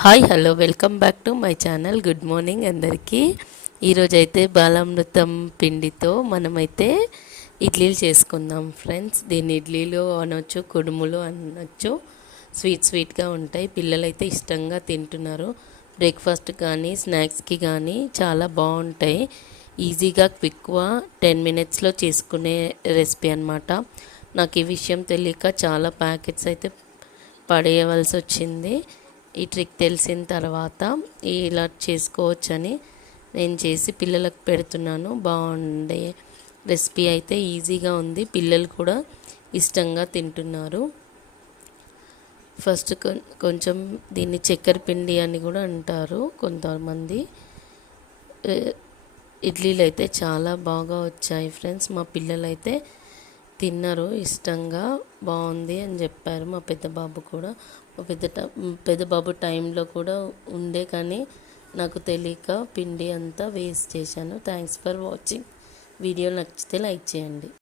Hi hello welcome back to my channel. Good morning అందరికీ. ఈరోజైతే బాలామృతం పిండితో మనమైతే ఇడ్లీలు చేసుకుందాం ఫ్రెండ్స్. దీన్ని ఇడ్లీలు అనొచ్చు, కుడుములు అనొచ్చు. స్వీట్గా ఉంటాయి. పిల్లలైతే ఇష్టంగా తింటున్నారు. బ్రేక్ఫాస్ట్ కానీ స్నాక్స్కి కానీ చాలా బాగుంటాయి. ఈజీగా క్విక్గా 10 మినిట్స్లో చేసుకునే రెసిపీ అనమాట. నాకు ఈ విషయం తెలియక చాలా ప్యాకెట్స్ అయితే పడేయవలసి వచ్చింది. ఈ ట్రిక్ తెలిసిన తర్వాత ఇలా చేసుకోవచ్చని నేను చేసి పిల్లలకు పెడుతున్నాను. బాగుండే రెసిపీ అయితే, ఈజీగా ఉంది, పిల్లలు కూడా ఇష్టంగా తింటున్నారు. ఫస్ట్ కొంచెం దీన్ని చక్కెర పిండి అని కూడా అంటారు కొంతమంది. ఇడ్లీలు అయితే చాలా బాగా వచ్చాయి ఫ్రెండ్స్. మా పిల్లలైతే తిన్నారు ఇష్టంగా, బాగుంది అని చెప్పారు. మా పెద్ద బాబు కూడా, మా పెద్ద బాబు టైంలో కూడా ఉండే, కానీ నాకు తెలియక పిండి అంతా వేస్ట్ చేశాను. Thanks for watching. వీడియో నచ్చితే లైక్ చేయండి.